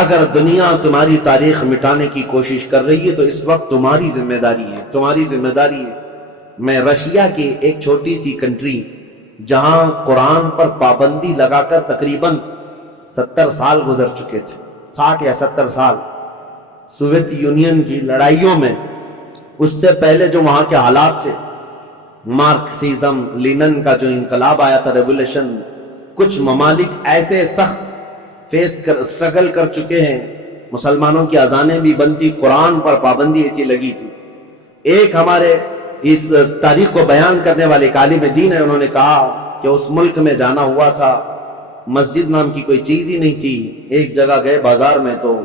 اگر دنیا تمہاری تاریخ مٹانے کی کوشش کر رہی ہے تو اس وقت تمہاری ذمہ داری ہے، تمہاری ذمہ داری ہے۔ میں رشیا کی ایک چھوٹی سی کنٹری جہاں قرآن پر پابندی لگا کر تقریباً 70 سال گزر چکے تھے، 60 یا 70 سال سوویت یونین کی لڑائیوں میں، اس سے پہلے جو وہاں کے حالات تھے، مارکسزم لینن کا جو انقلاب آیا تھا، ریولوشن، کچھ ممالک ایسے سخت اسٹرگل کر چکے ہیں، مسلمانوں کی اذانیں بھی بند تھی، قرآن پر پابندی ایسی لگی تھی۔ ایک ہمارے اس تاریخ کو بیان کرنے والے ایک عالم دین ہے، انہوں نے کہا کہ اس ملک میں جانا ہوا تھا، مسجد نام کی کوئی چیز ہی نہیں تھی۔ ایک جگہ گئے بازار میں تو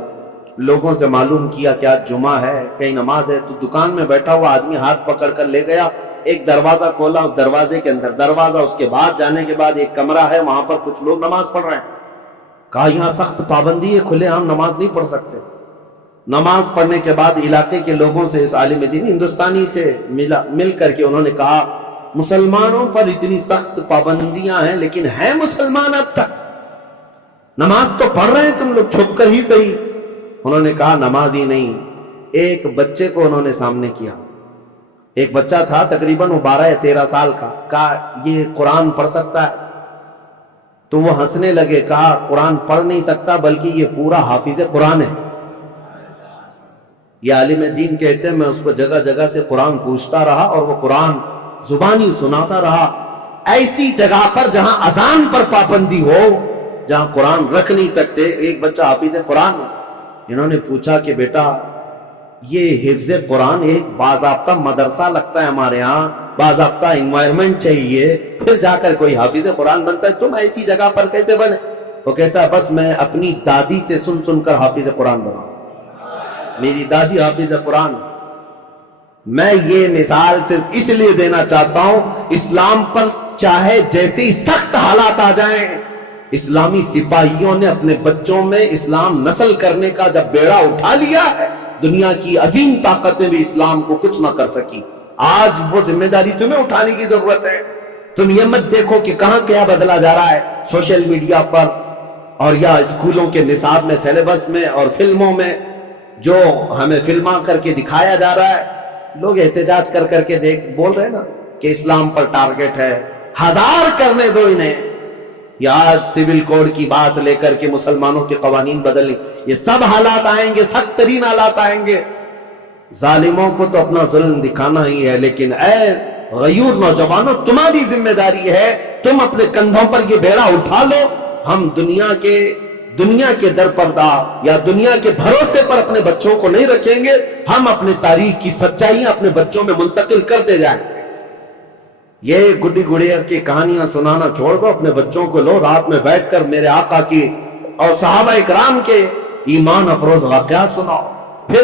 لوگوں سے معلوم کیا کہ آج جمعہ ہے، کہیں نماز ہے، تو دکان میں بیٹھا ہوا آدمی ہاتھ پکڑ کر لے گیا، ایک دروازہ کھولا، دروازے کے اندر دروازہ، اس کے بعد جانے کے بعد ایک کمرہ ہے، وہاں پر کچھ لوگ نماز پڑھ رہے ہیں۔ کہا یہاں سخت پابندی ہے، کھلے عام نماز نہیں پڑھ سکتے۔ نماز پڑھنے کے بعد علاقے کے لوگوں سے، اس عالم دین ہندوستانی تھے، مل کر کے انہوں نے کہا مسلمانوں پر اتنی سخت پابندیاں ہیں لیکن ہیں مسلمان اب تک، نماز تو پڑھ رہے ہیں تم لوگ چھپ کر ہی صحیح۔ انہوں نے کہا نماز ہی نہیں۔ ایک بچے کو انہوں نے سامنے کیا، ایک بچہ تھا تقریباً وہ 12 یا 13 سال کا، کہا یہ قرآن پڑھ سکتا ہے؟ تو وہ ہنسنے لگے، کہا قرآن پڑھ نہیں سکتا بلکہ یہ پورا حافظ قرآن ہے۔ یہ عالم دین کہتے ہیں میں اس کو جگہ جگہ سے قرآن پوچھتا رہا اور وہ قرآن زبانی سناتا رہا۔ ایسی جگہ پر جہاں اذان پر پابندی ہو، جہاں قرآن رکھ نہیں سکتے، ایک بچہ حافظ قرآن ہے۔ انہوں نے پوچھا کہ بیٹا یہ حفظ قرآن ایک باضابطہ مدرسہ لگتا ہے ہمارے ہاں، باضابطہ انوائرمنٹ چاہیے، پھر جا کر کوئی حافظ قرآن بنتا ہے، تم ایسی جگہ پر کیسے بنے؟ وہ کہتا ہے بس میں اپنی دادی سے سن سن کر حافظ قرآن بنا، میری دادی حافظ قرآن۔ میں یہ مثال صرف اس لیے دینا چاہتا ہوں، اسلام پر چاہے جیسے سخت حالات آ جائیں، اسلامی سپاہیوں نے اپنے بچوں میں اسلام نسل کرنے کا جب بیڑا اٹھا لیا ہے، دنیا کی عظیم طاقتیں بھی اسلام کو کچھ نہ کر سکی۔ آج وہ ذمہ داری تمہیں اٹھانے کی ضرورت ہے۔ تم یہ مت دیکھو کہ کہاں کیا بدلا جا رہا ہے سوشل میڈیا پر اور یا اسکولوں کے نصاب میں، سیلیبس میں اور فلموں میں، جو ہمیں فلما کر کے دکھایا جا رہا ہے۔ لوگ احتجاج کر کر کے بول رہے ہیں نا کہ اسلام پر ٹارگٹ ہے، 1000 کرنے دو انہیں۔ یا آج سول کوڈ کی بات لے کر کے مسلمانوں کے قوانین بدلنے، یہ سب حالات آئیں گے، سخت ترین حالات آئیں گے۔ ظالموں کو تو اپنا ظلم دکھانا ہی ہے، لیکن اے غیور نوجوانوں تمہاری ذمہ داری ہے، تم اپنے کندھوں پر یہ بیڑا اٹھا لو۔ ہم دنیا کے درپردہ یا دنیا کے بھروسے پر اپنے بچوں کو نہیں رکھیں گے، ہم اپنے تاریخ کی سچائیاں اپنے بچوں میں منتقل کرتے جائیں گے۔ یہ گڈی گڑیا کی کہانیاں سنانا چھوڑ دو، اپنے بچوں کو لو، رات میں بیٹھ کر میرے آقا کی اور صحابہ اکرام کے ایمان افروز واقعات سناؤ۔ پھر